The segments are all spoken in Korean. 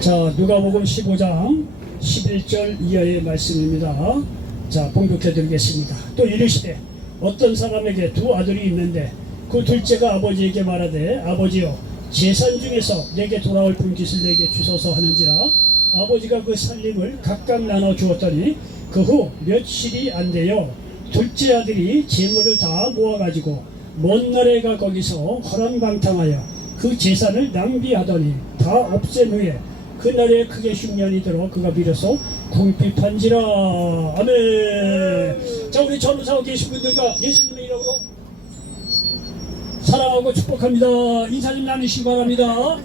자, 누가복음 15장 11절 이하의 말씀입니다. 자, 봉독해 드리겠습니다. 또 이르시되 어떤 사람에게 두 아들이 있는데 그 둘째가 아버지에게 말하되 아버지여 재산 중에서 내게 돌아올 분깃을 내게 주소서 하는지라 아버지가 그 살림을 각각 나눠 주었더니 그 후 며칠이 안 되어 둘째 아들이 재물을 다 모아가지고 먼 나라가 거기서 허랑방탕하여 그 재산을 낭비하더니 다 없앤 후에 그 날에 크게 흉년이 들어 그가 비로소 궁핍한지라. 아멘. 자, 우리 전우사고 계신 분들과 예수님의 이름으로 사랑하고 축복합니다. 인사 좀 나누시기 바랍니다.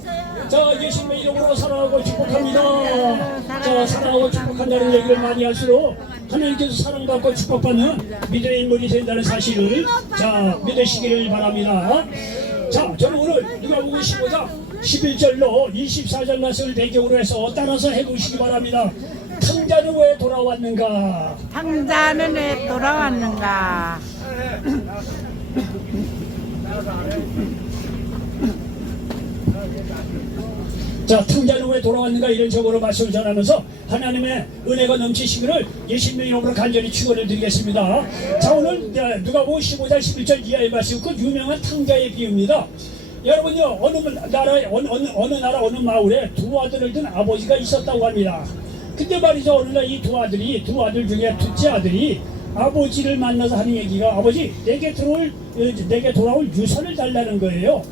자, 예수님의 이름으로 사랑하고 축복합니다. 자, 사랑하고 축복한다는 얘기를 많이 할수록 하나님께서 사랑받고 축복받는 믿음의 인물이 된다는 사실을 자 믿으시기를 바랍니다. 자, 저는 오늘 누가복음 15장 11절로 24절 말씀을 배경으로 해서 따라서 해보시기 바랍니다. 탕자는 왜 돌아왔는가? 탕자는 왜 돌아왔는가? 자, 탕자는 왜 돌아왔는가 이런 제목으로 말씀을 전하면서 하나님의 은혜가 넘치시기를 예수님의 이름으로 간절히 축원을 드리겠습니다. 자, 오늘 누가복음 15장 11절 이하의 말씀, 그 유명한 탕자의 비유입니다. 여러분요, 어느 나라에 어느 나라 어느 마을에 두 아들을 둔 아버지가 있었다고 합니다. 근데 말이죠, 어느 날 이 두 아들 중에 둘째 아들이 아버지를 만나서 하는 얘기가 아버지 내게 돌아올 유산을 달라는 거예요.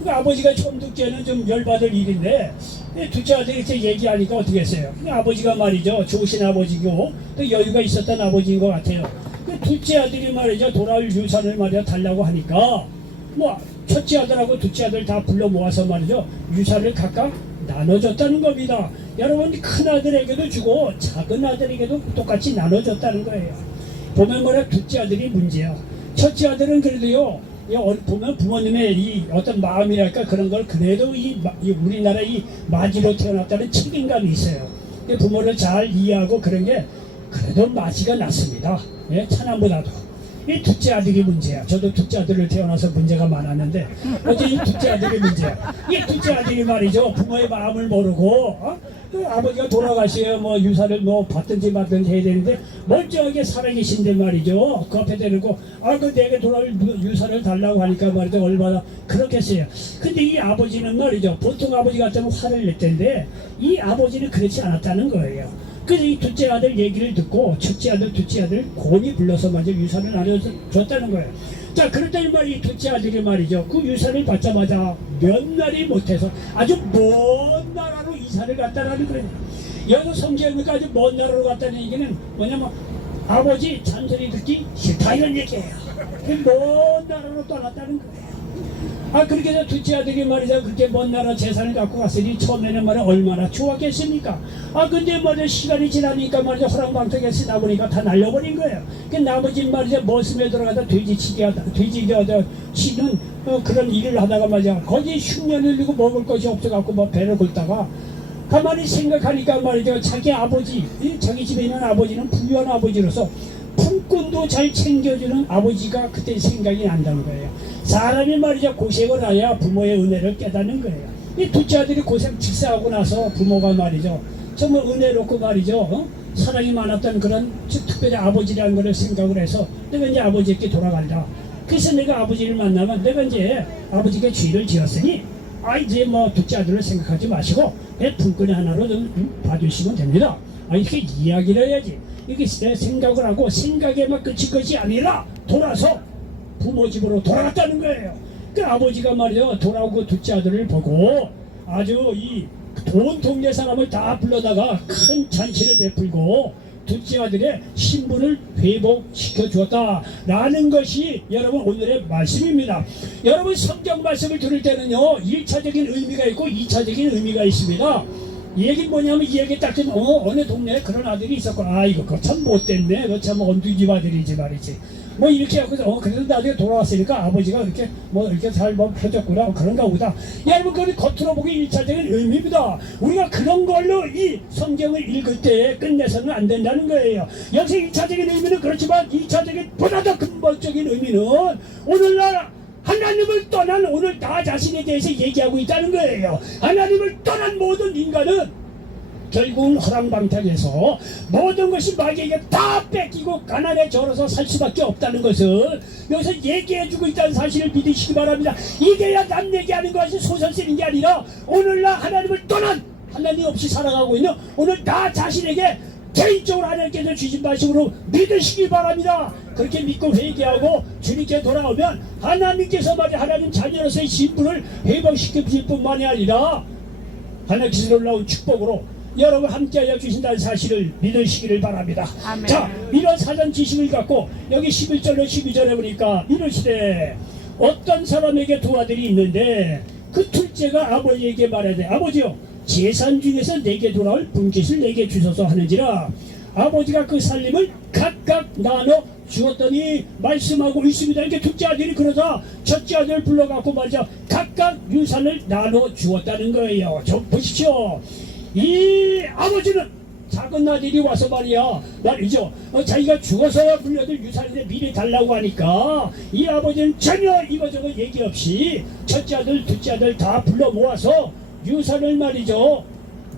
그러니까 아버지가 처음 듣기에는 좀 열받을 일인데 둘째 아들이 이렇게 얘기하니까 어떻게 했어요? 아버지가 말이죠, 좋으신 아버지고 또 여유가 있었던 아버지인 것 같아요. 둘째 아들이 말이죠, 돌아올 유산을 말이야 달라고 하니까 뭐 첫째 아들하고 둘째 아들 다 불러 모아서 말이죠, 유산을 각각 나눠줬다는 겁니다. 여러분, 큰 아들에게도 주고 작은 아들에게도 똑같이 나눠줬다는 거예요. 보면 뭐래, 둘째 아들이 문제야. 첫째 아들은 그래도요, 보면 부모님의 이 어떤 마음이랄까 그런 걸 그래도 이 우리나라 이 마지로 태어났다는 책임감이 있어요. 부모를 잘 이해하고 그런 게 그래도 마지가 낫습니다. 예, 차남보다도. 이 둘째 아들이 문제야. 저도 둘째 아들을 태어나서 문제가 많았는데 어제 이 둘째 아들이 문제야. 이 둘째 아들이 말이죠, 부모의 마음을 모르고 아버지가 돌아가셔야 뭐 유산을 뭐 받든지 말든지 해야 되는데 멀쩡하게 살아계신데 말이죠, 그 앞에 대놓고 그 내게 돌아올 유산을 달라고 하니까 말이죠, 얼마나 그렇겠어요. 근데 이 아버지는 말이죠, 보통 아버지 같으면 화를 낼 텐데 이 아버지는 그렇지 않았다는 거예요. 그래서 이 둘째 아들 얘기를 듣고 첫째 아들, 둘째 아들 곤히 불러서 말이죠, 유산을 나눠줬다는 거예요. 자, 그랬더니 이 둘째 아들이 말이죠, 그 유산을 받자마자 몇 날이 못해서 아주 먼 나라로 이사를 갔다라는 거예요. 여기서 성경이니까 아주 먼 나라로 갔다는 얘기는 뭐냐면 아버지 잔소리 듣기 싫다 이런 얘기예요. 먼 나라로 떠났다는 거예요. 그렇게 해서 둘째 아들이 말이죠, 그렇게 먼 나라 재산을 갖고 갔으니 처음에는 말이야 얼마나 좋았겠습니까? 근데 말이야 시간이 지나니까 말이죠, 호랑방탕에 쓰다 보니까 다 날려버린 거예요. 그 나머지 말이죠, 머슴에 들어가다 돼지치기가 치는 그런 일을 하다가 말이야 거기 흉년을 들고 먹을 것이 없어갖고 뭐 배를 긁다가 가만히 생각하니까 말이죠, 자기 아버지, 자기 집에 있는 아버지는 부유한 아버지로서 품꾼도 잘 챙겨주는 아버지가 그때 생각이 난다는 거예요. 사람이 말이죠, 고생을 해야 부모의 은혜를 깨닫는 거예요. 이 둘째 아들이 고생 직사하고 나서 부모가 말이죠, 정말 은혜롭고 말이죠, 사랑이 많았던 그런 특별히 아버지라는 것을 생각을 해서 내가 이제 아버지께 돌아간다. 그래서 내가 아버지를 만나면 내가 이제 아버지가 죄를 지었으니 이제 뭐 둘째 아들을 생각하지 마시고 내 품꾼이 하나로 좀 봐주시면 됩니다. 이렇게 이야기를 해야지. 이게 생각을 하고 생각에만 그칠 것이 아니라 돌아서 부모 집으로 돌아갔다는 거예요. 그 아버지가 말이죠, 돌아오고 둘째 아들을 보고 아주 이 온 동네 사람을 다 불러다가 큰 잔치를 베풀고 둘째 아들의 신분을 회복시켜 주었다라는 것이 여러분 오늘의 말씀입니다. 여러분, 성경 말씀을 들을 때는요, 1차적인 의미가 있고 2차적인 의미가 있습니다. 이 얘기는 뭐냐면 이 얘기 딱 듣면 어느 동네에 그런 아들이 있었고 이거 그거 참 못됐네, 그거 참 언두집 아들이지 말이지 뭐 이렇게 하고 그래도 나중에 돌아왔으니까 아버지가 이렇게 뭐 이렇게 잘 뭐 해줬구나 그런가 보다. 여러분, 그건 겉으로 보기 1차적인 의미입니다. 우리가 그런 걸로 이 성경을 읽을 때 끝내서는 안 된다는 거예요. 역시 1차적인 의미는 그렇지만 2차적인 보다 더 근본적인 의미는 오늘날 하나님을 떠난 오늘 나 자신에 대해서 얘기하고 있다는 거예요. 하나님을 떠난 모든 인간은 결국은 허랑방탕해서 모든 것이 마귀에게 다 뺏기고 가난에 절어서 살 수밖에 없다는 것을 여기서 얘기해주고 있다는 사실을 믿으시기 바랍니다. 이게야 남 얘기하는 것이 소설 쓰는 게 아니라 오늘날 하나님을 떠난 하나님 없이 살아가고 있는 오늘 나 자신에게 개인적으로 하나님께서 주신 말씀으로 믿으시기 바랍니다. 그렇게 믿고 회개하고 주님께 돌아오면 하나님께서 말이야 하나님 자녀로서의 신분을 회복시킬 뿐만이 아니라 하나님께서 놀라운 축복으로 여러분 함께하여 주신다는 사실을 믿으시기를 바랍니다. 아멘. 자, 이런 사전 지식을 갖고 여기 11절로 12절에 보니까 이러시되 어떤 사람에게 두 아들이 있는데 그 둘째가 아버지에게 말하되 아버지요 재산 중에서 내게 돌아올 분깃을 내게 주소서 하는지라 아버지가 그 살림을 각각 나눠 주었더니 말씀하고 있습니다. 이렇게 둘째 아들이 그러자 첫째 아들을 불러갖고 말이죠 각각 유산을 나눠 주었다는 거예요. 좀 보십시오. 이 아버지는 작은 아들이 와서 말이죠 자기가 죽어서야 물려줄 유산인데 미리 달라고 하니까 이 아버지는 전혀 이거저거 얘기 없이 첫째 아들 둘째 아들 다 불러 모아서 유산을 말이죠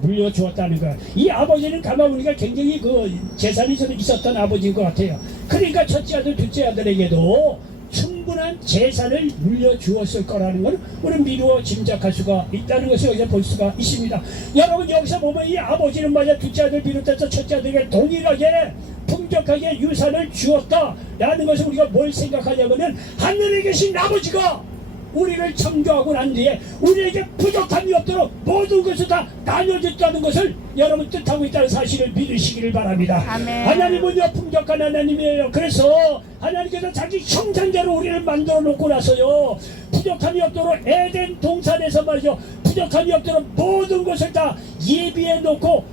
물려주었다는 거야. 이 아버지는 가만 보니까 굉장히 그 재산이 좀 있었던 아버지인 것 같아요. 그러니까 첫째 아들 둘째 아들에게도 충분한 재산을 물려주었을 거라는 걸 우리는 미루어 짐작할 수가 있다는 것을 여기서 볼 수가 있습니다. 여러분 여기서 보면 이 아버지는 말이야 둘째 아들 비롯해서 첫째 아들에게 동일하게 풍족하게 유산을 주었다라는 것을 우리가 뭘 생각하냐면은 하늘에 계신 아버지가 우리를 창조하고 난 뒤에 우리에게 부족함이 없도록 모든 것을 다 나눠줬다는 것을 여러분 뜻하고 있다는 사실을 믿으시기를 바랍니다. 아멘. 하나님은요 풍족한 하나님이에요. 그래서 하나님께서 자기 형상대로 우리를 만들어 놓고 나서요 부족함이 없도록 에덴 동산에서 말이죠 부족함이 없도록 모든 것을 다 예비해 놓고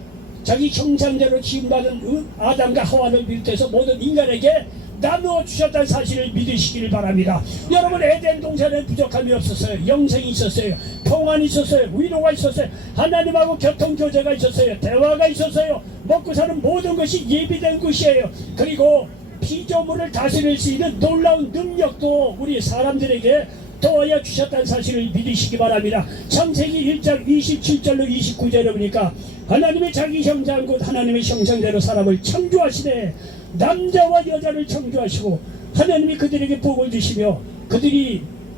자기 형상대로 지음받은 아담과 하와를 비롯해서 모든 인간에게 나누어 주셨다는 사실을 믿으시기를 바랍니다. 여러분 에덴 동산에는 부족함이 없었어요. 영생이 있었어요. 평안이 있었어요. 위로가 있었어요. 하나님하고 교통교제가 있었어요. 대화가 있었어요. 먹고 사는 모든 것이 예비된 곳이에요. 그리고 피조물을 다스릴 수 있는 놀라운 능력도 우리 사람들에게 더하여 주셨다는 사실을 믿으시기 바랍니다. 창세기 1장 27절로 29절에 보니까 하나님의 자기 형상 곧 하나님의 형상대로 사람을 창조하시되 남자와 여자를 창조하시고 하나님이 그들에게 복을 주시며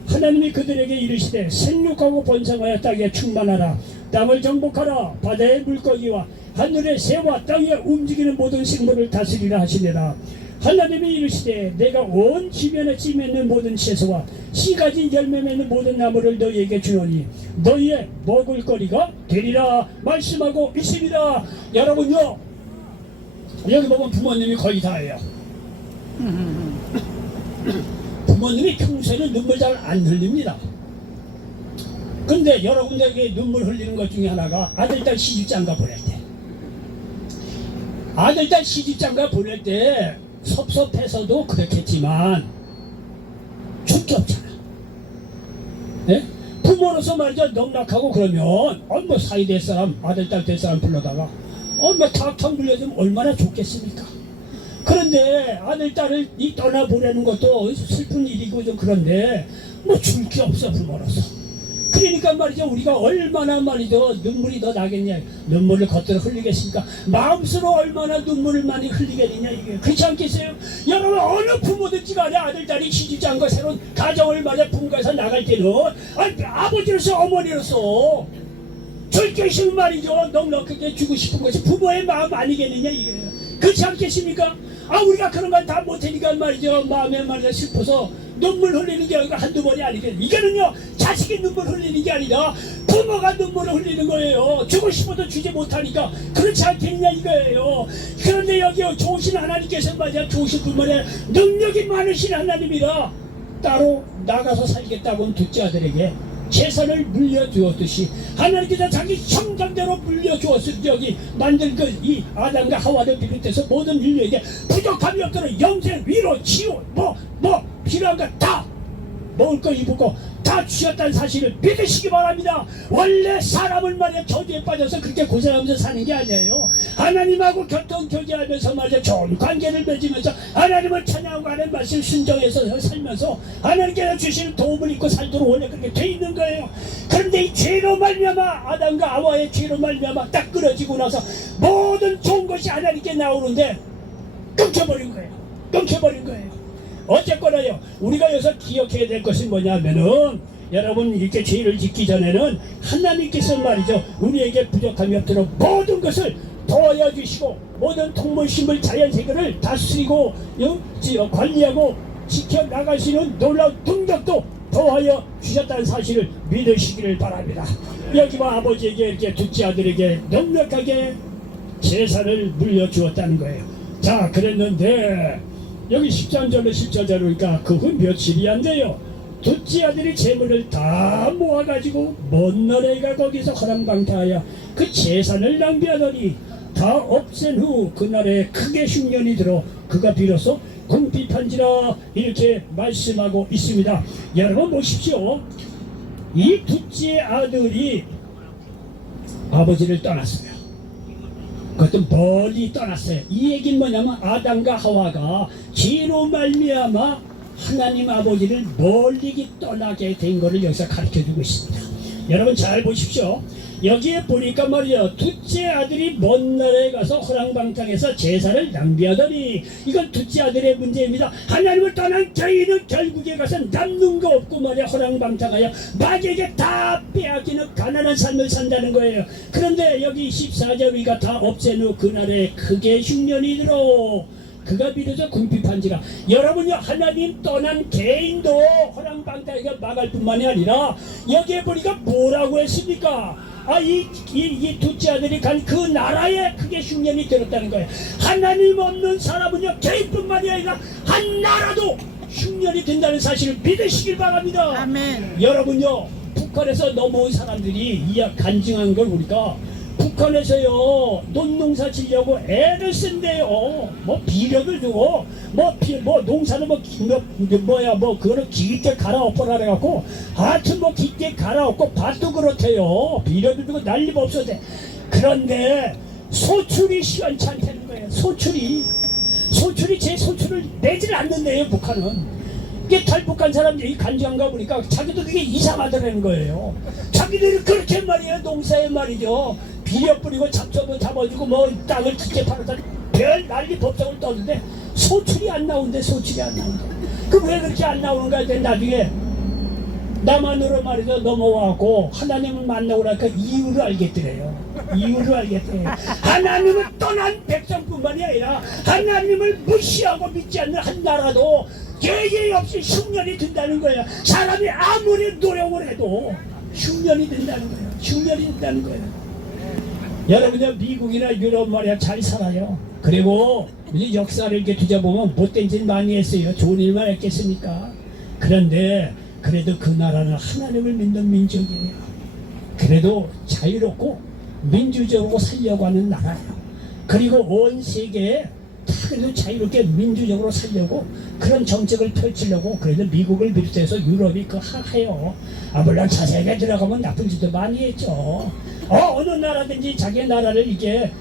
하나님이 그들에게 이르시되 생육하고 번성하여 땅에 충만하라 땅을 정복하라 바다의 물고기와 하늘의 새와 땅에 움직이는 모든 생물을 다스리라 하시니라. 하나님이 이르시되 내가 온 지면에 씨 맺는 모든 채소와 씨 가진 열매 맺는 모든 나무를 너희에게 주노니 너희의 먹을 거리가 되리라 말씀하고 있습니다. 여러분요 여기 보면 부모님이 거의 다예요. 부모님이 평소에는 눈물 잘 안 흘립니다. 근데 여러분들에게 눈물 흘리는 것 중에 하나가 아들딸 시집장가 보낼 때 아들딸 시집장가 보낼 때 섭섭해서도 그렇겠지만 줄 게 없잖아. 네? 부모로서 말이죠 넉넉하고 그러면 뭐 사이 될 사람 아들딸 될 사람 불러다가 뭐 탁탁 물려주면 얼마나 좋겠습니까? 그런데 아들딸을 떠나보내는 것도 슬픈 일이고 좀 그런데 뭐 줄 게 없어 부모로서. 그러니까 말이죠 우리가 얼마나 말이죠 눈물이 더 나겠냐. 눈물을 겉으로 흘리겠습니까? 마음으로 얼마나 눈물을 많이 흘리겠느냐 이게 그렇지 않겠어요? 여러분 어느 부모든지 간에 아들딸이 시집장가 새로운 가정을 말이야 분가해서 나갈 때는 아버지로서 어머니로서 줄게 있으면 말이죠 넉넉하게 주고 싶은 것이 부모의 마음 아니겠느냐 이게 그렇지 않겠습니까? 우리가 그런 걸 다 못하니까 말이죠 마음에 말이야 슬퍼서 눈물 흘리는 게 한두 번이 아니겠어요. 이거는요 자식이 눈물 흘리는 게 아니라 부모가 눈물을 흘리는 거예요. 주고 싶어도 주지 못하니까 그렇지 않겠냐 이거예요. 그런데 여기 좋으신 하나님께서 말이야 좋으신 분만에 능력이 많으신 하나님이라 따로 나가서 살겠다고는 둘째 아들에게 재산을 물려주었듯이 하나님께서 자기 형상대로 물려주었을 여기 만든 이 아담과 하와를 비롯해서 모든 인류에게 부족함이 없도록 영생 위로 치유 뭐 필요한 거 다 먹을 거 입을 거 다 주셨다는 사실을 믿으시기 바랍니다. 원래 사람은 말이야 저주에 빠져서 그렇게 고생하면서 사는 게 아니에요. 하나님하고 교통교제하면서 말이야 좋은 관계를 맺으면서 하나님을 찬양하고 하는 말씀 순종해서 살면서 하나님께서 주시는 도움을 입고 살도록 원래 그렇게 돼 있는 거예요. 그런데 이 죄로 말미암아 아담과 하와의 죄로 말미암아 딱 끊어지고 나서 모든 좋은 것이 하나님께 나오는데 끊겨버린 거예요. 끊겨버린 거예요. 어쨌거나요, 우리가 여기서 기억해야 될 것은 뭐냐면은, 여러분 이렇게 죄를 짓기 전에는 하나님께서 말이죠, 우리에게 부족함이 없도록 모든 것을 더하여 주시고 모든 동물식물 자연세계를 다스리고 관리하고 지켜나갈 수 있는 놀라운 능력도 더하여 주셨다는 사실을 믿으시기를 바랍니다. 여기와 아버지에게 이렇게 둘째 아들에게 넉넉하게 재산을 물려주었다는 거예요. 자, 그랬는데 여기 13절로 17절로 그러니까 그 후 며칠이 안 돼요. 둘째 아들이 재물을 다 모아가지고 먼 나라에가 거기서 허랑방탕하여 그 재산을 낭비하더니 다 없앤 후 그날에 크게 흉년이 들어 그가 비로소 궁핍한지라 이렇게 말씀하고 있습니다. 여러분 보십시오. 이 둘째 아들이 아버지를 떠났어요. 그것도 멀리 떠났어요. 이 얘기는 뭐냐면 아담과 하와가 죄로 말미암아 하나님 아버지를 멀리 떠나게 된 것을 여기서 가르쳐주고 있습니다. 여러분 잘 보십시오. 여기에 보니까 말이죠, 둘째 아들이 먼 나라에 가서 허랑방탕해서 제사를 낭비하더니, 이건 둘째 아들의 문제입니다. 하나님을 떠난 저희는 결국에 가서 남는 거 없고 말이야 허랑방탕하여 마귀에게 다 빼앗기는 가난한 삶을 산다는 거예요. 그런데 여기 14절 우리가 다 없앤 후 그날에 크게 흉년이 들어 그가 비로소 궁핍한지라. 여러분요, 하나님 떠난 개인도 허랑방탕하게 막을 뿐만이 아니라 여기에 보니까 뭐라고 했습니까? 이 둘째 아들이 간 그 나라에 크게 흉년이 들었다는 거예요. 하나님 없는 사람은요, 개인뿐만이 아니라 한 나라도 흉년이 된다는 사실을 믿으시길 바랍니다. 아멘. 여러분요, 북한에서 넘어온 사람들이 간증한 걸 우리가 북한에서요 논농사 지려고 애를 쓴대요. 뭐 비료를 주고 뭐 농사는 그거를 깊게 갈아엎어라 그래갖고 하여튼 깊게 갈아엎고 밭도 그렇대요. 비료도 주고 난리가 없어져. 그런데 소출이 시원치 않다는 거예요. 소출이 제 소출을 내질 않는데요. 북한은 이게 탈북한 사람들이 간증한 거 보니까 자기도 그게 이상하더라는 거예요. 자기들이 그렇게 말이에요. 농사에 말이죠, 비료 뿌리고 잡초도 잡아주고 땅을 깊게 팔아서 별 난리 법석을 떠는데 소출이 안 나오는데 그 왜 그렇게 안 나오는가 했더니 나중에 남한으로 말이죠 넘어와고 하나님을 만나고 나니까 이유를 알겠더래요. 하나님을 떠난 백성뿐만이 아니라 하나님을 무시하고 믿지 않는 한 나라도 예의 없이 흉년이 든다는 거예요. 사람이 아무리 노력을 해도 흉년이 된다는 거예요. 여러분들 미국이나 유럽 말이야 잘 살아요. 그리고 이제 역사를 이렇게 뒤져보면 못된 짓 많이 했어요. 좋은 일만 했겠습니까? 그런데 그래도 그 나라는 하나님을 믿는 민족이에요. 그래도 자유롭고 민주적으로 살려고 하는 나라예요. 그리고 온 세계에 다 그래도 자유롭게 민주적으로 살려고 그런 정책을 펼치려고 그래도 미국을 비롯해서 유럽이 해요. 물론 자세하게 들어가면 나쁜 짓도 많이 했죠. 어느 나라든지 자기 나라를 이게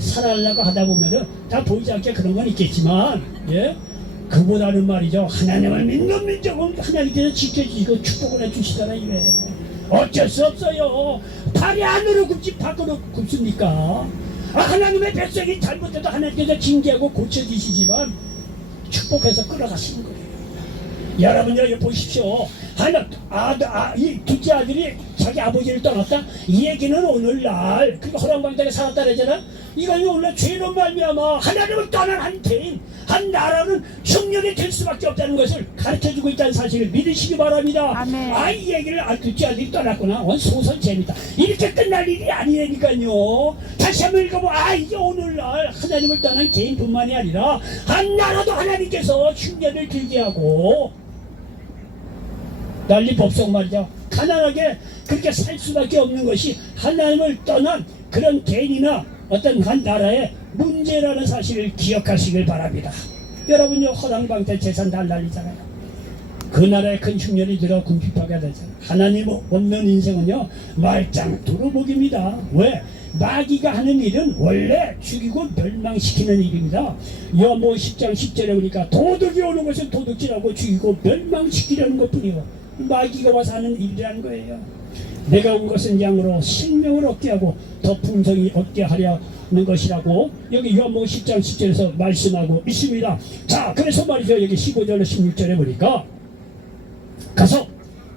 살아가려고 하다 보면은 다 보이지 않게 그런 건 있겠지만, 예, 그보다는 말이죠, 하나님을 믿는 민족은 하나님께서 지켜주시고 축복을 해주시잖아. 이래 어쩔 수 없어요. 팔이 안으로 굽지 밖으로 굽습니까? 하나님의 백성이 잘못해도 하나님께서 징계하고 고쳐주시지만 축복해서 끌어가시는 거예요. 여러분 여기 보십시오. 이 둘째 아들이 자기 아버지를 떠났다. 이 얘기는 오늘날 그러니까 허랑방탕에 살았다 그러잖아. 이건 오늘 죄로 말미암아 하나님을 떠난 한 개인, 한 나라는 흉년이 될 수밖에 없다는 것을 가르쳐주고 있다는 사실을 믿으시기 바랍니다. 아멘. 이 얘기를 둘째 아들이 떠났구나. 소설 재밌다. 이렇게 끝날 일이 아니라니까요. 다시 한번 읽어보. 이게 오늘날 하나님을 떠난 개인뿐만이 아니라 한 나라도 하나님께서 흉년을 들게 하고 난리 법석 말이죠. 가난하게 그렇게 살 수밖에 없는 것이 하나님을 떠난 그런 개인이나 어떤 한 나라의 문제라는 사실을 기억하시길 바랍니다. 여러분요, 허랑방탕 재산 다 날리잖아요. 그 나라에 큰 흉년이 들어 궁핍하게 되잖아. 하나님 없는 인생은요 말짱 두루묵입니다. 왜? 마귀가 하는 일은 원래 죽이고 멸망시키는 일입니다. 요한복음 10장 10절에 보니까 도둑이 오는 것은 도둑질하고 죽이고 멸망시키려는 것뿐이요, 마귀가 와서 하는 일이라는 거예요. 내가 온 것은 양으로 생명을 얻게 하고 더 풍성히 얻게 하려는 것이라고 여기 요한복음 10장 10절에서 말씀하고 있습니다. 자, 그래서 말이죠, 여기 15절로 16절에 보니까 가서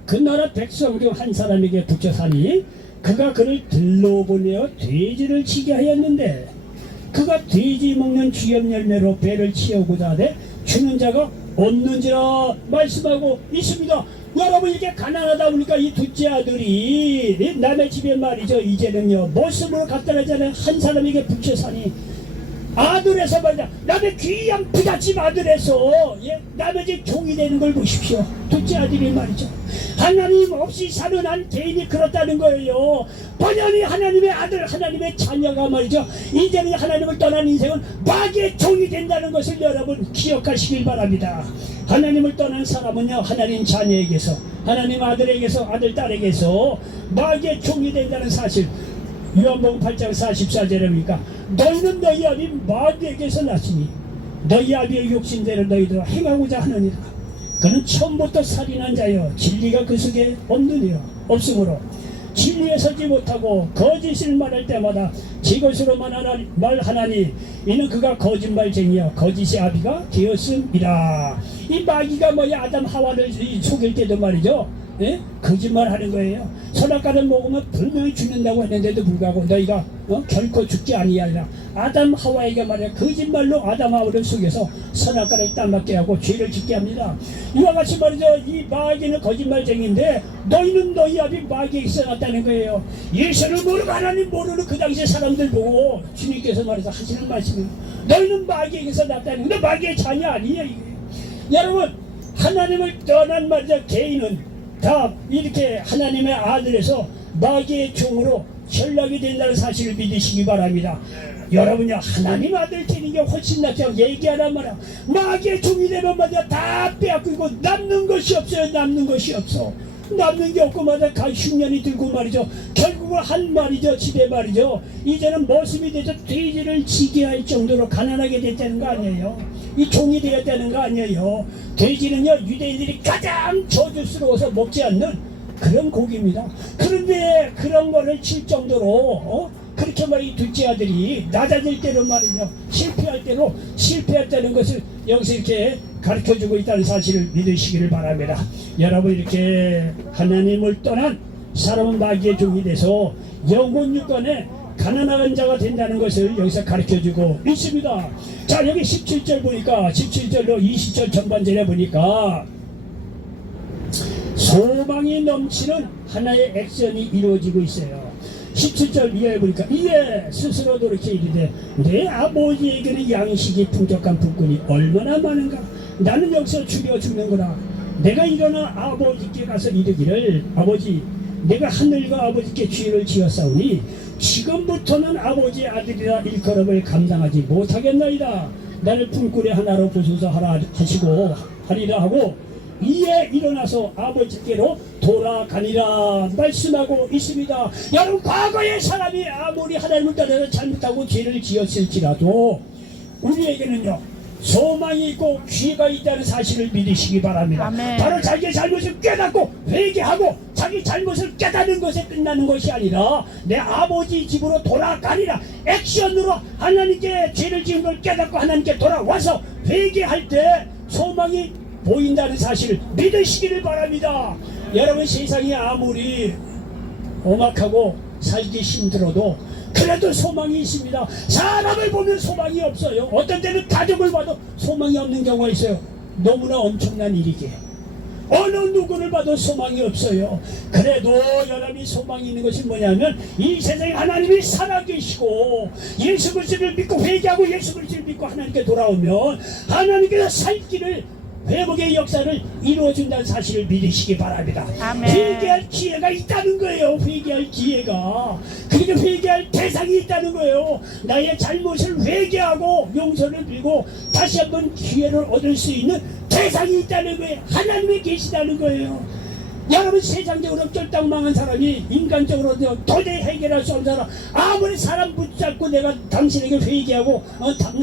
그 나라 백성 중 한 사람에게 붙여 사니 그가 그를 들러보내어 돼지를 치게 하였는데 그가 돼지 먹는 쥐염 열매로 배를 채우고자 하되 주는 자가 없는지라 말씀하고 있습니다. 여러분, 이렇게 가난하다 보니까 이 둘째 아들이 남의 집에 말이죠, 이제는요 모습으로 갖다 놓잖아요. 한 사람에게 붙여 사니 아들에서 말이야, 남의 귀한 부잣집 아들에서 남의 집 종이 되는 걸 보십시오. 둘째 아들이 말이죠, 하나님 없이 사는 한 개인이 그렇다는 거예요. 번연히 하나님의 아들, 하나님의 자녀가 말이죠, 이제는 하나님을 떠난 인생은 마귀의 종이 된다는 것을 여러분 기억하시길 바랍니다. 하나님을 떠난 사람은요 하나님 자녀에게서, 하나님 아들에게서, 아들 딸에게서 마귀의 종이 된다는 사실, 요한복음 8장 44절에 보니까 너희는 너희 아비 마귀에게서 났으니 너희 아비의 욕심대로 너희들 행하고자 하느니라. 그는 처음부터 살인한 자여 진리가 그 속에 없느니라. 없으므로 진리에 서지 못하고 거짓을 말할 때마다 제 것으로 말하나니 이는 그가 거짓말쟁이야 거짓의 아비가 되었음이라. 이 마귀가 뭐야, 아담 하와를 속일 때도 말이죠, 거짓말 하는 거예요. 선악과를 먹으면 분명히 죽는다고 했는데도 불구하고 너희가 결코 죽지 아니하리라. 아담 하와에게 말이야 거짓말로 아담 하와를 속여서 선악과를 따먹게 하고 죄를 짓게 합니다. 이와 같이 말이죠, 이 마귀는 거짓말쟁이인데 너희는 너희 아비 마귀에게서 났다는 거예요. 예수를 모르고 하나님 모르는 그 당시에 사람들 보고 주님께서 말해서 하시는 말씀이에요. 너희는 마귀에게서 났다는 건데 마귀의 자녀 아니에요 이게. 여러분, 하나님을 떠난 말이죠 개인은 다 이렇게 하나님의 아들에서 마귀의 종으로 전락이 된다는 사실을 믿으시기 바랍니다. 여러분이 하나님 아들 되는 게 훨씬 낫죠. 얘기하란 말이야. 마귀의 종이 되면 말이야 다 빼앗기고 남는 것이 없어요. 남는 것이 없어. 남는 게 없고 말이야 흉년이 들고 말이죠. 결국은 한 말이죠, 집에 말이죠, 이제는 모습이 돼서 돼지를 지게 할 정도로 가난하게 됐다는 거 아니에요. 이 종이 되었다는 거 아니에요. 돼지는요 유대인들이 가장 저주스러워서 먹지 않는 그런 고기입니다. 그런데 그런 거를 칠 정도로 그렇게 말이 둘째 아들이 낮아질 때로 말이죠, 실패할 때로 실패했다는 것을 여기서 이렇게 가르쳐주고 있다는 사실을 믿으시기를 바랍니다. 여러분, 이렇게 하나님을 떠난 사람은 마귀의 종이 돼서 영혼 육간에 가난한 자가 된다는 것을 여기서 가르쳐주고 있습니다. 자, 여기 17절 보니까 17절로 20절 전반절에 보니까 소망이 넘치는 하나의 액션이 이루어지고 있어요. 17절 이하에 보니까 이에 스스로도 이렇게 이르되 내 아버지에게는 양식이 풍족한 부꾼이 얼마나 많은가. 나는 여기서 죽여 죽는구나. 내가 일어나 아버지께 가서 이르기를 아버지 내가 하늘과 아버지께 죄를 지었사오니 지금부터는 아버지의 아들이라 일컬음을 감당하지 못하겠나이다. 나를 품꾼의 하나로 보소서 하라 하시고 하리라 하고 이에 일어나서 아버지께로 돌아가니라 말씀하고 있습니다. 여러분, 과거의 사람이 아무리 하나님을 따라서 잘못하고 죄를 지었을지라도 우리에게는요 소망이 있고 기회가 있다는 사실을 믿으시기 바랍니다. 아멘. 바로 자기의 잘못을 깨닫고 회개하고 자기 잘못을 깨닫는 것에 끝나는 것이 아니라 내 아버지 집으로 돌아가리라. 액션으로 하나님께 죄를 지은 걸 깨닫고 하나님께 돌아와서 회개할 때 소망이 보인다는 사실을 믿으시기를 바랍니다. 여러분, 세상이 아무리 험악하고 살기 힘들어도 그래도 소망이 있습니다. 사람을 보면 소망이 없어요. 어떤 때는 가족을 봐도 소망이 없는 경우가 있어요. 너무나 엄청난 일이기에 어느 누구를 봐도 소망이 없어요. 그래도 여러분이 소망이 있는 것이 뭐냐면 이 세상에 하나님이 살아계시고 예수 그리스도를 믿고 회개하고 예수 그리스도를 믿고 하나님께 돌아오면 하나님께서 살 길을 회복의 역사를 이루어준다는 사실을 믿으시기 바랍니다. 아멘. 회개할 기회가 있다는 거예요. 회개할 기회가. 그리고 회개할 대상이 있다는 거예요. 나의 잘못을 회개하고 용서를 빌고 다시 한번 기회를 얻을 수 있는 대상이 있다는 거예요. 하나님이 계시다는 거예요. 여러분, 세상적으로 쫄딱망한 사람이 인간적으로 도저히 해결할 수 없는 사람, 아무리 사람 붙잡고 내가 당신에게 회개하고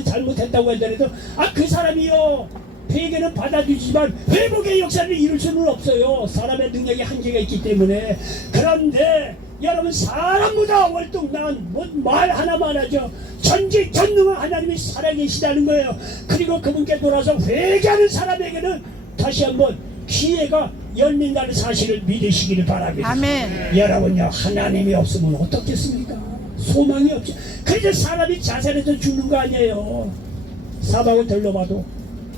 잘못했다고 하더라도 그 사람이요, 회개는 받아주지만 회복의 역사를 이룰 수는 없어요. 사람의 능력이 한계가 있기 때문에. 그런데 여러분, 사람보다 월등난 말 하나만 하죠. 전지전능한 하나님이 살아계시다는 거예요. 그리고 그분께 돌아서 회개하는 사람에게는 다시 한번 기회가 열린다는 사실을 믿으시기를 바랍니다. 아멘. 여러분요, 하나님이 없으면 어떻겠습니까? 소망이 없죠. 그래서 사람이 자살해서 죽는 거 아니에요. 사방을 들러봐도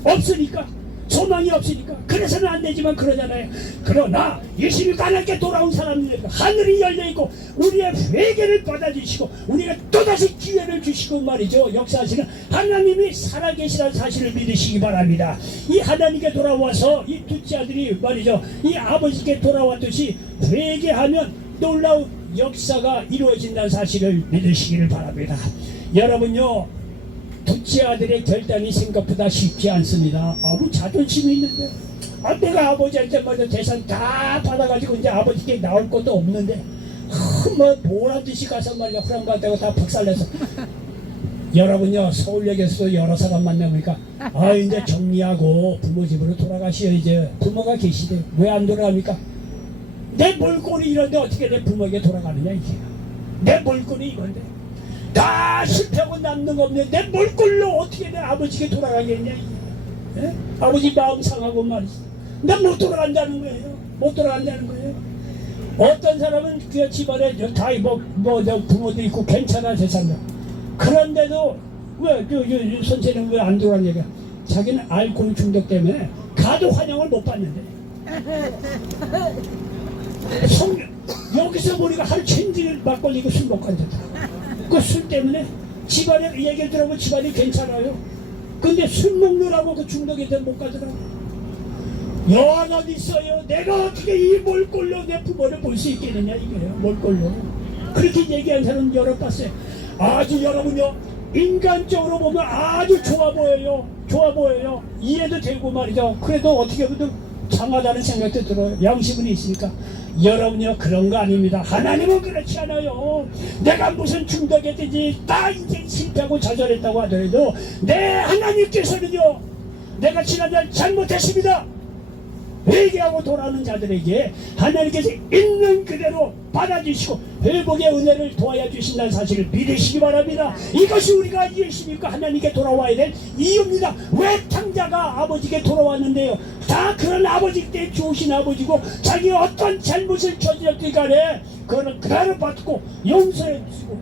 없으니까, 소망이 없으니까. 그래서는 안 되지만 그러잖아요. 그러나 예수님이 가난하게 돌아온 사람입니다. 하늘이 열려있고 우리의 회개를 받아주시고 우리가 또다시 기회를 주시고 말이죠. 역사하시는 하나님이 살아계시다는 사실을 믿으시기 바랍니다. 이 하나님께 돌아와서 이 둘째 아들이 말이죠, 이 아버지께 돌아왔듯이 회개하면 놀라운 역사가 이루어진다는 사실을 믿으시기를 바랍니다. 여러분요, 둘째 아들의 결단이 생각보다 쉽지 않습니다. 아무 자존심이 있는데, 내가 아버지한테 먼저 재산 다 받아가지고 이제 아버지께 나올 것도 없는데, 뭐 보란 듯이 가서 말이야 후랑받다고 다 박살내서. 여러분요, 서울역에서도 여러 사람 만나보니까 이제 정리하고 부모 집으로 돌아가시오. 이제 부모가 계시대. 왜 안 돌아갑니까? 내 몰골이 이런데 어떻게 내 부모에게 돌아가느냐 이게. 내 몰골이 이건데 다 실패하고 남는 거 없네. 내 몰골로 어떻게 내 아버지께 돌아가겠냐 이게. 예? 아버지 마음 상하고 말이지. 난 못 돌아간다는 거예요. 못 돌아간다는 거예요. 어떤 사람은 그 집안에 다 부모도 있고 괜찮아 세상에. 그런데도 왜 선생님 왜 안 돌아간 얘기야? 자기는 알코올 중독 때문에 가도 환영을 못 받는데. 여기서 보니까 하루 천지를 막걸리고 술 먹고 앉았다. 그 술 때문에 집안에 얘기를 들어보면 집안이 괜찮아요. 근데 술 먹느라고 그 중독에 대해 못 가더라고. 여한 어디 있어요? 내가 어떻게 이 몰골로 내 부모를 볼 수 있겠느냐 이거예요. 몰골로. 그렇게 얘기한 사람은 여러 봤어요. 아주 여러분요, 인간적으로 보면 아주 좋아 보여요. 좋아 보여요. 이해도 되고 말이죠. 그래도 어떻게 보면 장하다는 생각도 들어요. 양심은 있으니까. 여러분요, 그런 거 아닙니다. 하나님은 그렇지 않아요. 내가 무슨 중독했든지 다 인생 실패하고 좌절했다고 하더라도 내 하나님께서는요, 내가 지난날 잘못했습니다. 회개하고 돌아오는 자들에게 하나님께서 있는 그대로 받아주시고 회복의 은혜를 도와야 주신다는 사실을 믿으시기 바랍니다. 이것이 우리가 예수님과 하나님께 돌아와야 될 이유입니다. 왜 탕자가 아버지께 돌아왔는데요? 다 그런 아버지 때 좋으신 아버지고 자기 어떤 잘못을 저질렀든 간에 그거는 그대로 받고 용서해 주시고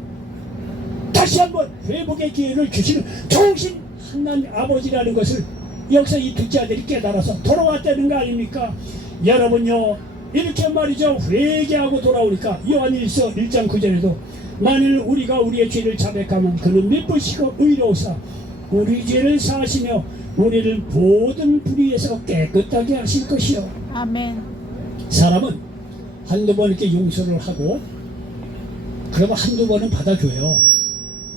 다시 한번 회복의 기회를 주시는 좋으신 하나님 아버지라는 것을 여기서 이 둘째 아들이 깨달아서 돌아왔다는 거 아닙니까? 여러분요, 이렇게 말이죠, 회개하고 돌아오니까 요한일서 1장 9절에도 만일 우리가 우리의 죄를 자백하면 그는 미쁘시고 의로우사 우리 죄를 사하시며 우리를 모든 불의에서 깨끗하게 하실 것이요. 아멘. 사람은 한두 번 이렇게 용서를 하고 그러면 한두 번은 받아줘요.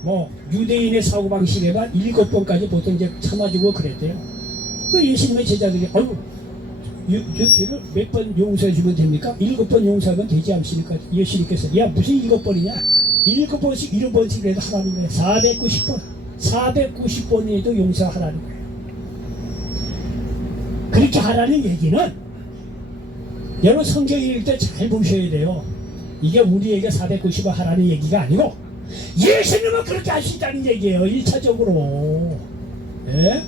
뭐 유대인의 사고방식에만 7번까지 보통 이제 참아주고 그랬대요. 그 예수님의 제자들이 죄를 몇 번 용서해 주면 됩니까? 7번 용서하면 되지 않습니까? 예수님께서 야 무슨 7번이냐? 7번씩 7번씩 해도 하라는 거예요. 490번 490번에도 용서하라는 거예요. 그렇게 하라는 얘기는 여러분 성경 읽을 때 잘 보셔야 돼요. 이게 우리에게 490번 하라는 얘기가 아니고 예수님은 그렇게 할 수 있다는 얘기예요. 1차적으로. 예?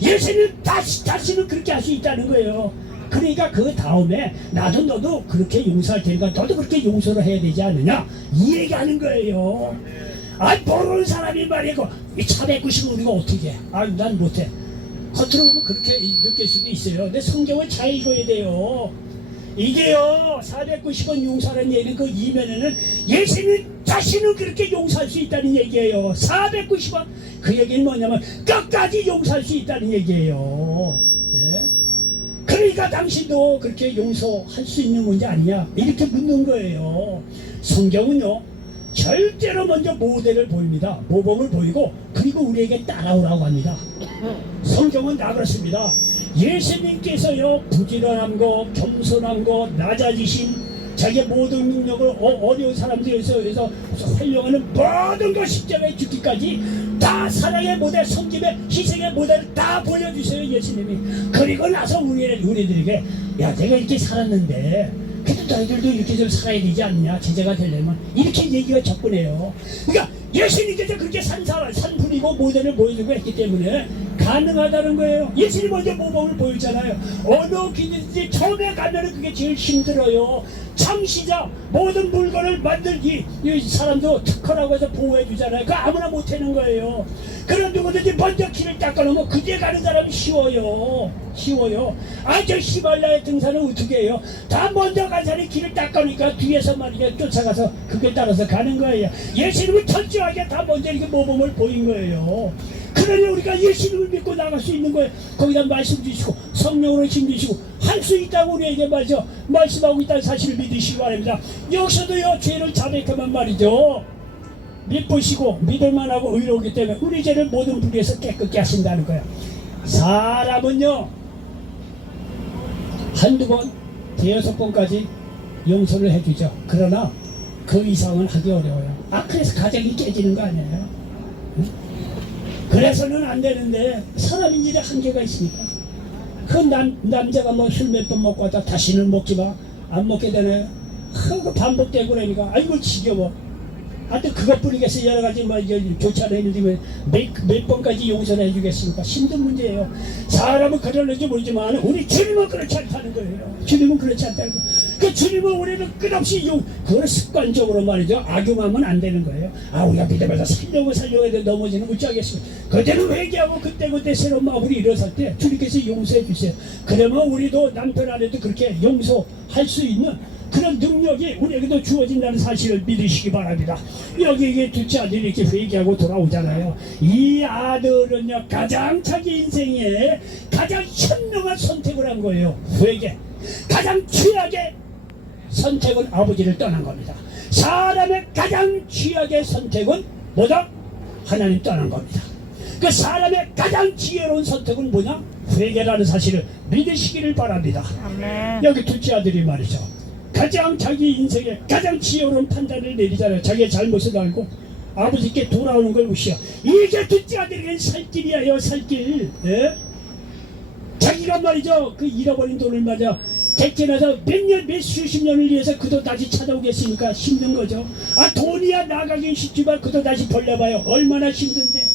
예수님 다시는 그렇게 할 수 있다는 거예요. 그러니까 그 다음에 나도 너도 그렇게 용서할 테니까 너도 그렇게 용서를 해야 되지 않느냐 이 얘기하는 거예요. 모르는 사람이 말이고 이 490은 우리가 어떻게 해? 난 못해. 겉으로 보면 그렇게 느낄 수도 있어요. 근데 성경을 잘 읽어야 돼요. 이게요, 490번 용서하는 얘기는 그 이면에는 예수님 자신은 그렇게 용서할 수 있다는 얘기예요. 490번 그 얘기는 뭐냐면 끝까지 용서할 수 있다는 얘기예요. 예? 그러니까 당신도 그렇게 용서할 수 있는 문제 아니냐 이렇게 묻는 거예요. 성경은요 절대로 먼저 모델을 보입니다. 모범을 보이고 그리고 우리에게 따라오라고 합니다. 성경은 다 그렇습니다. 예수님께서요 부지런한 거, 겸손한 거, 낮아지심, 자기의 모든 능력을 어려운 사람들에서 활용하는 모든 것 십자가에 죽기까지 다 사랑의 모델, 섬김의 희생의 모델을 다 보여주세요 예수님이. 그리고 나서 우리들에게 야 내가 이렇게 살았는데 그래도 너희들도 이렇게 좀 살아야 되지 않냐 제자가 되려면, 이렇게 얘기가 접근해요. 그러니까 예수님께서 그렇게 산 분이고 모델을 보여주고 했기 때문에 가능하다는 거예요. 예수님 먼저 모범을 보였잖아요. 어느 길이든지 처음에 가면은 그게 제일 힘들어요. 창시자 모든 물건을 만들기 이 사람도 특허라고 해서 보호해 주잖아요. 그 아무나 못하는 거예요. 그런 누구든지 먼저 길을 닦아놓으면 그제 가는 사람이 쉬워요. 저 히말라야 등산은 어떻게 해요? 다 먼저 간 사람이 길을 닦아놓으니까 뒤에서 말이죠 쫓아가서 그게 따라서 가는 거예요. 예수님은 철저하게 다 먼저 이렇게 모범을 보인 거예요. 그러니 우리가 예수님을 믿고 나갈 수 있는 거예요. 거기다 말씀 주시고 성령으로 힘주시고 할 수 있다고 우리에게 말씀하고 있다는 사실을 믿으시기 바랍니다. 여기서도요 죄를 자백하면 말이죠 믿으시고 믿을만하고 의로우기 때문에 우리 죄를 모든 불의에서 깨끗게 하신다는 거예요. 사람은요 한두 번, 대여섯 번까지 용서를 해주죠. 그러나 그 이상은 하기 어려워요. 그래서 가정이 깨지는 거 아니에요? 응? 그래서는 안 되는데 사람인지에 한계가 있으니까. 그 남자가 뭐 술 몇 번 먹고 왔다 다시는 먹지 마. 안 먹게 되네. 그 반복되고 그러니까 아이고 지겨워. 하여튼 그것뿐이겠어. 여러 가지 뭐 교차를 했는데 몇 번까지 용서를 해주겠습니까? 힘든 문제예요. 사람은 그럴는지 모르지만 우리 주님은 그렇지 않다는 거예요. 주님은 그렇지 않다는 거예요. 그 주님은 우리는 끝없이 그걸 습관적으로 말이죠 악용하면 안 되는 거예요. 우리가 믿으면서 살려고 해도 넘어지는 어찌하겠습니까? 그때는 회개하고 그때 새로운 마음으로 일어설 때 주님께서 용서해 주세요. 그러면 우리도 남편 안에도 그렇게 용서할 수 있는 그런 능력이 우리에게도 주어진다는 사실을 믿으시기 바랍니다. 여기에 둘째 아들이 이렇게 회개하고 돌아오잖아요. 이 아들은요 가장 자기 인생에 가장 현명한 선택을 한 거예요. 회개. 가장 최악의 선택은 아버지를 떠난 겁니다. 사람의 가장 최악의 선택은 뭐다? 하나님 떠난 겁니다. 그 사람의 가장 지혜로운 선택은 뭐냐? 회개라는 사실을 믿으시기를 바랍니다. 아멘. 여기 둘째 아들이 말이죠 가장 자기 인생에 가장 지혜로운 판단을 내리잖아요. 자기의 잘못을 알고 아버지께 돌아오는 걸 무시해. 이게 둘째 아들에게는 살길이에요. 살길. 예? 자기가 말이죠 그 잃어버린 돈을 맞아 객진해서 몇 수십 년을 위해서 그 돈 다시 찾아오겠습니까? 힘든 거죠. 돈이야 나가긴 쉽지만 그 돈 다시 벌려봐요. 얼마나 힘든데.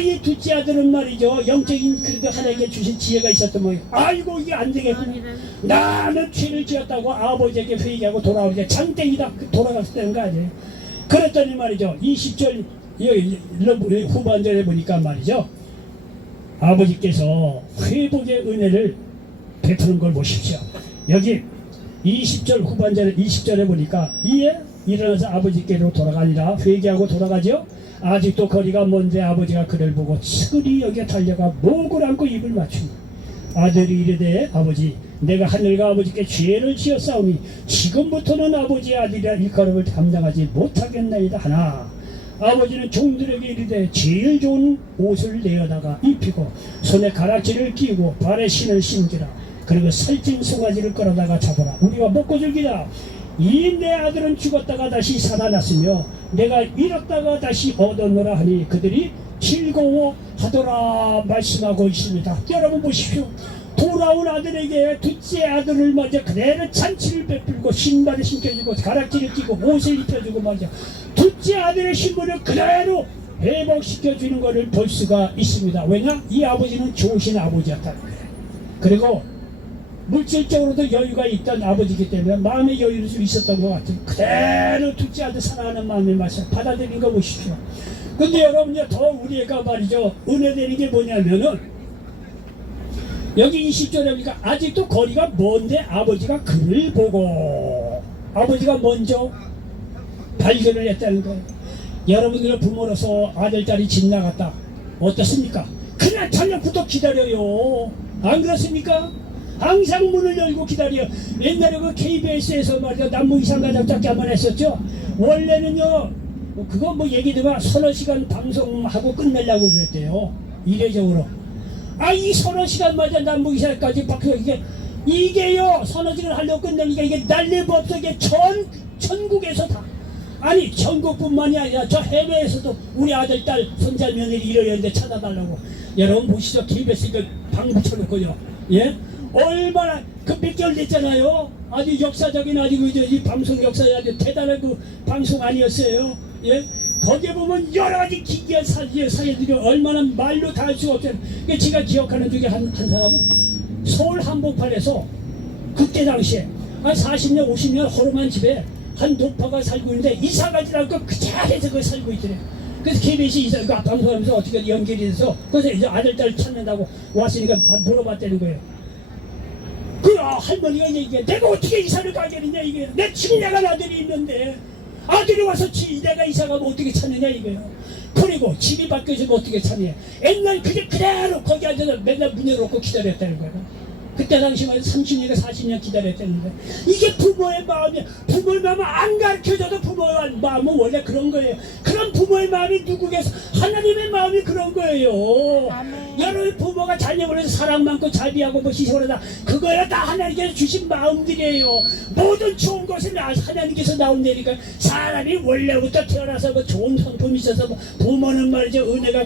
이 둘째 아들은 말이죠 영적인 그래도 하나님께 주신 지혜가 있었던 모양이에요. 아이고 이게 안 되겠구나. 나는 죄를 지었다고 아버지에게 회개하고 돌아오니까 장땡이다 돌아갔다는 거 아니에요. 그랬더니 말이죠 20절 후반절에 보니까 말이죠 아버지께서 회복의 은혜를 베푸는 걸 보십시오. 여기 20절 후반절에 20절에 보니까 이에 일어나서 아버지께로 돌아가니라. 회개하고 돌아가죠. 아직도 거리가 먼데 아버지가 그를 보고 측은히 여기에 달려가 목을 안고 입을 맞춥니다. 아들이 이르되 아버지 내가 하늘과 아버지께 죄를 지었사오니 지금부터는 아버지의 아들이라 일컬음을 감당하지 못하겠나이다 하나 아버지는 종들에게 이르되 제일 좋은 옷을 내어다가 입히고 손에 가락지를 끼고 발에 신을 신기라. 그리고 살찐 송아지를 끌어다가 잡아라. 우리가 먹고 즐기라. 이 내 아들은 죽었다가 다시 살아났으며 내가 잃었다가 다시 얻었노라 하니 그들이 즐거워하더라 말씀하고 있습니다. 여러분 보십시오. 돌아온 아들에게 둘째 아들을 먼저 그대로 잔치를 베풀고 신발을 신겨주고 가락지를 끼고 옷을 입혀주고 말이죠. 둘째 아들의 신분을 그대로 회복시켜주는 것을 볼 수가 있습니다. 왜냐? 이 아버지는 좋으신 아버지였다는 거예요. 그리고 물질적으로도 여유가 있던 아버지이기 때문에 마음의 여유를 좀 있었던 것 같아요. 그대로 둘째 아들 사랑하는 마음의 말씀 받아들인 거 보십시오. 근데 여러분요 더 우리가 말이죠 은혜되는 게 뭐냐면은 여기 20절에 보니까 아직도 거리가 먼데 아버지가 그를 보고 아버지가 먼저 발견을 했다는 거예요. 여러분들 부모로서 아들 딸이 집 나갔다 어떻습니까? 그냥 저녁부터 기다려요. 안 그렇습니까? 항상 문을 열고 기다려. 옛날에 그 KBS에서 말이야 남북 이상가족잡기 한번 했었죠. 원래는요 그거 뭐 얘기 들으면 서너 시간 방송하고 끝내려고 그랬대요. 이례적으로. 이 서너 시간마다 남북이사까지 박혀 이게요 선언식을 하려고 끝내니까 이게 난리법석 이게 전국에서 다 아니 전국뿐만이 아니라 저 해외에서도 우리 아들 딸 손자 며느리 이러는데 찾아달라고. 여러분 보시죠. KBS 그 방 붙여놓고요. 예? 얼마나 그 몇 개월 됐잖아요. 아주 역사적인 아주 이 방송 역사에 아주 대단한 그 방송 아니었어요. 예? 거기에 보면 여러 가지 기괴한 사례들이 얼마나 말로 다 할 수가 없어요. 제가 기억하는 중에 한 사람은 서울 한복판에서 그때 당시에 한 40년 50년 허름한 집에 한 노파가 살고 있는데 이사가지 않고 그 자리에서 그 살고 있더래요. 그래서 KBS 이사 그 방송하면서 어떻게 연결이 돼서 그래서 이제 아들 딸 찾는다고 왔으니까 물어봤다는 거예요. 그 할머니가 얘기해. 내가 어떻게 이사를 가겠느냐 이게. 내 친내간 아들이 있는데 아들이 와서 내가 이사 가면 어떻게 찾느냐 이거예요. 그리고 집이 바뀌어지면 어떻게 찾느냐. 옛날 그대로 거기 앉아서 맨날 문 열어놓고 기다렸다는 거예요. 그때 당시만 30년에서 40년 기다렸다는데 이게 부모의 마음이야. 부모의 마음을 안 가르쳐줘도 부모의 마음은 원래 그런 거예요. 그런 부모의 마음이 누구겠어? 하나님의 마음이 그런 거예요. 아멘. 여러분 부모가 자녀를 위해서 사랑 많고 자비하고 뭐 희생을 하다 그거야 다 하나님께서 주신 마음들이에요. 모든 좋은 것은 하나님께서 나온다니까. 사람이 원래부터 태어나서 뭐 좋은 성품이 있어서 뭐 부모는 말이죠 은혜가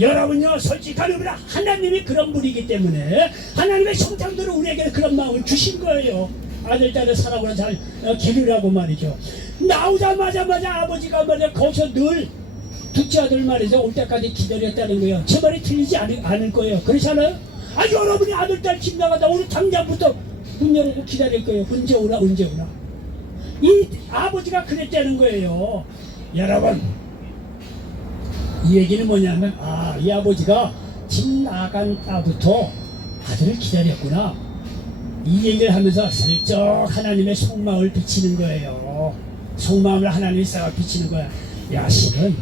여러분요 솔직하게 하나님이 그런 분이기 때문에 하나님의 형상대로 우리에게 그런 마음을 주신 거예요. 아들 딸의 사랑으로 잘 기르라고 말이죠. 나오자마자 아버지가 말이야 거기서 늘 둘째 아들 말이죠 올 때까지 기다렸다는 거예요. 제 말이 틀리지 않을 거예요. 그렇잖아요. 여러분이 아들 딸 집 나가다 오늘 당장부터 문 열고 기다릴 거예요. 언제 오나 이 아버지가 그랬다는 거예요. 여러분 이 얘기는 뭐냐면 이 아버지가 집 나간 때부터 아들을 기다렸구나. 이 얘기를 하면서 슬쩍 하나님의 속마음을 비치는 거예요. 속마음을 하나님이 싹 비치는 거야. 야 실은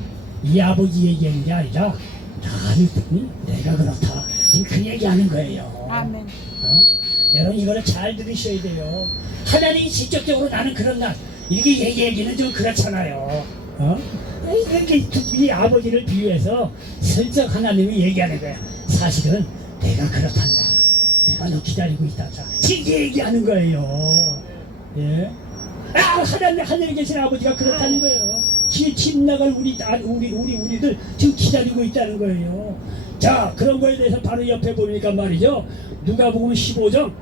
이 아버지 얘기하는 게 아니라 나를 보니 내가 그렇다. 지금 그 얘기하는 거예요. 아멘. 여러분 이거를 잘 들으셔야 돼요. 하나님이 직접적으로 나는 그런 날 이렇게 얘기하기는 좀 그렇잖아요. 이렇게 이 아버지를 비유해서 슬쩍 하나님이 얘기하는 거야. 사실은 내가 그렇단다. 내가 너 기다리고 있다. 지금 얘기하는 거예요. 예. 하늘에 계신 아버지가 그렇다는 거예요. 집 나갈 우리들 지금 기다리고 있다는 거예요. 자, 그런 거에 대해서 바로 옆에 보니까 말이죠. 누가복음 15장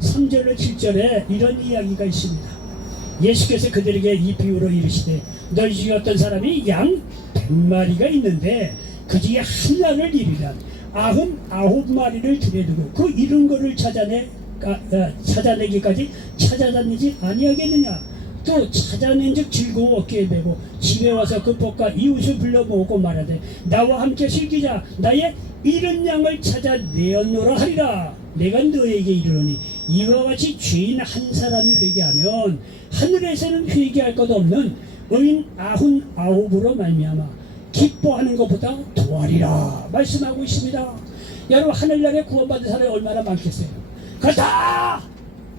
3절로 7절에 이런 이야기가 있습니다. 예수께서 그들에게 이 비유로 이르시되 너희 중에 어떤 사람이 양 100마리가 있는데 그 중에 하나를 잃으면 99마리를 들여두고 그 잃은 거를 찾아내기까지 찾아다니지 아니하겠느냐. 또 찾아낸 즉 즐거워 어깨에 메고 집에 와서 그 법과 이웃을 불러 모으고 말하되 나와 함께 즐기자. 나의 잃은 양을 찾아내었노라 하리라. 내가 너에게 이르노니 이와 같이 죄인 한 사람이 회개하면 하늘에서는 회개할 것 없는 의인 99으로 말미암아 기뻐하는 것보다 더하리라 말씀하고 있습니다. 여러분 하늘나라에 구원받은 사람이 얼마나 많겠어요. 그렇다.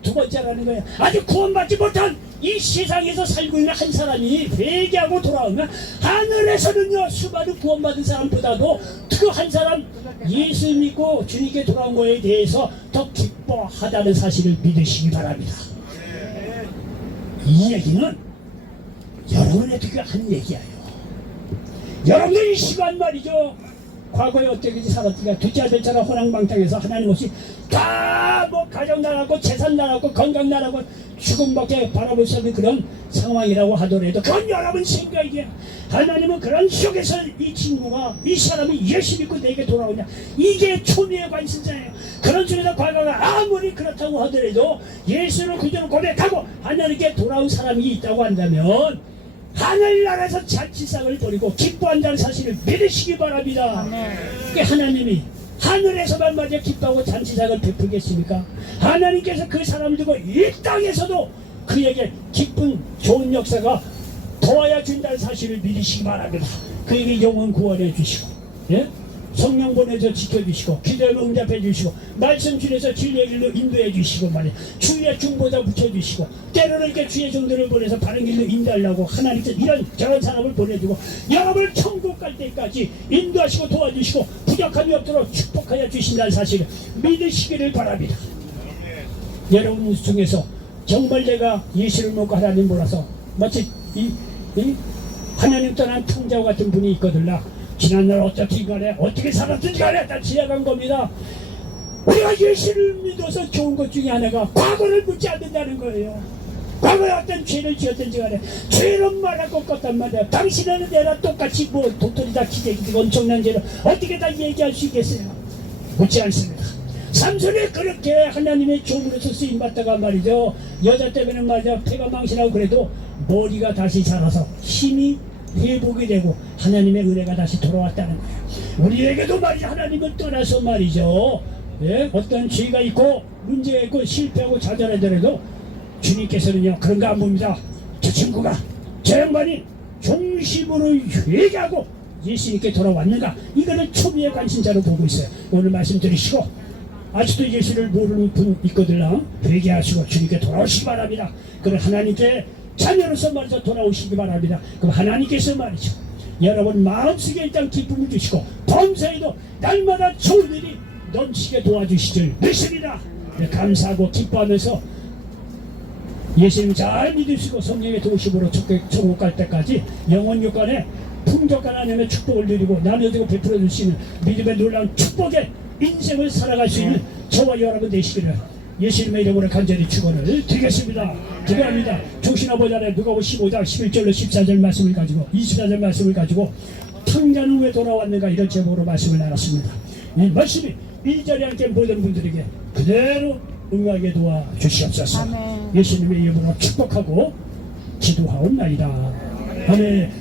두 번째라는 거예요. 아직 구원받지 못한 이 세상에서 살고 있는 한 사람이 회개하고 돌아오면 하늘에서는요 수많은 구원받은 사람보다도 그 한 사람 예수 믿고 주님께 돌아온 거에 대해서 더 기뻐하다는 사실을 믿으시기 바랍니다. 이 얘기는 여러분에게 한 얘기예요. 여러분들 이 시간 말이죠. 과거에 어떻게 살았지가 둘째 아들처럼 호랑방탕에서 하나님 없이 다 뭐 가정 나가고 재산 나가고 건강 나가고 죽음밖에 바라볼 수 없는 그런 상황이라고 하더라도 그건 여러분 생각이야. 하나님은 그런 속에서 이 친구가 이 사람이 예수 믿고 내게 돌아오냐 이게 초미의 관심사예요. 그런 속에서 과거가 아무리 그렇다고 하더라도 예수를 구주로 고백하고 하나님께 돌아온 사람이 있다고 한다면 하늘나라에서 잔치상을 벌이고 기뻐한다는 사실을 믿으시기 바랍니다. 그게 하나님이 하늘에서만 말이야 기뻐하고 잔치상을 베풀겠습니까? 하나님께서 그 사람을 두고 이 땅에서도 그에게 기쁜 좋은 역사가 더하여 준다는 사실을 믿으시기 바랍니다. 그에게 영원 구원해 주시고 예? 성령 보내서 지켜주시고 기도하면 응답해 주시고 말씀 주에서 진리의 길로 인도해 주시고 말이야. 주의 중보자 붙여주시고 때로는 이렇게 주의 종들을 보내서 바른 길로 인도하려고 하나님께서 이런 저런 사람을 보내주고 여러분을 천국 갈 때까지 인도하시고 도와주시고 부족함이 없도록 축복하여 주신다는 사실을 믿으시기를 바랍니다. 여러분 중에서 정말 내가 예수를 믿고 하나님 몰라서 마치 이 하나님 떠난 통자와 같은 분이 있거든요. 지난날 어떻게 간에 어떻게 살았든지 간에 다 지나간 겁니다. 우리가 예수를 믿어서 좋은 것 중에 하나가 과거를 묻지 않는다는 거예요. 과거에 어떤 죄를 지었든지 간에 죄는 말할 것 같단 말이야. 당신은 내랑 똑같이 뭐 도토리다 기대기고 엄청난 죄를 어떻게 다 얘기할 수 있겠어요? 묻지 않습니다. 삼손이 그렇게 하나님의 종으로서 쓰임받다가 말이죠. 여자 때문에 말이죠. 폐가 망신하고 그래도 머리가 다시 자라서 힘이 회복이 되고 하나님의 은혜가 다시 돌아왔다는 거예요. 우리에게도 말이죠. 하나님을 떠나서 말이죠. 예? 어떤 죄가 있고 문제가 있고 실패하고 좌절하더라도 주님께서는요. 그런 거 안 봅니다. 저 친구가 저 양반이 중심으로 회개하고 예수님께 돌아왔는가 이거는 초미의 관심자로 보고 있어요. 오늘 말씀 들으시고 아직도 예수를 모르는 분 있거든요. 회개하시고 주님께 돌아오시기 바랍니다. 그럼 하나님께 자녀로서 말이죠. 돌아오시기 바랍니다. 그럼 하나님께서 말이죠. 여러분 마음속에 일단 기쁨을 주시고 범사에도 날마다 좋은 일이 넘치게 도와주시길 믿습니다. 네, 감사하고 기뻐하면서 예수님 잘 믿으시고 성령의 도우심으로 천국 갈 때까지 영원 육간에 풍족한 하나님의 축복을 누리고 나눠주고 베풀어 주시는 믿음의 놀라운 축복의 인생을 살아갈 수 있는 저와 여러분 되시기를 예수님의 이름으로 간절히 축원을 드리겠습니다. 기도합니다. 조신아버지의 누가복음 15장 11절로 14절 말씀을 가지고 24절 말씀을 가지고 탕자는 왜 돌아왔는가 이런 제목으로 말씀을 나눴습니다. 이 말씀이 이 자리에 함께 모든 분들에게 그대로 응하게 도와주시옵소서. 아멘. 예수님의 이름으로 축복하고 기도하옵나이다. 아멘.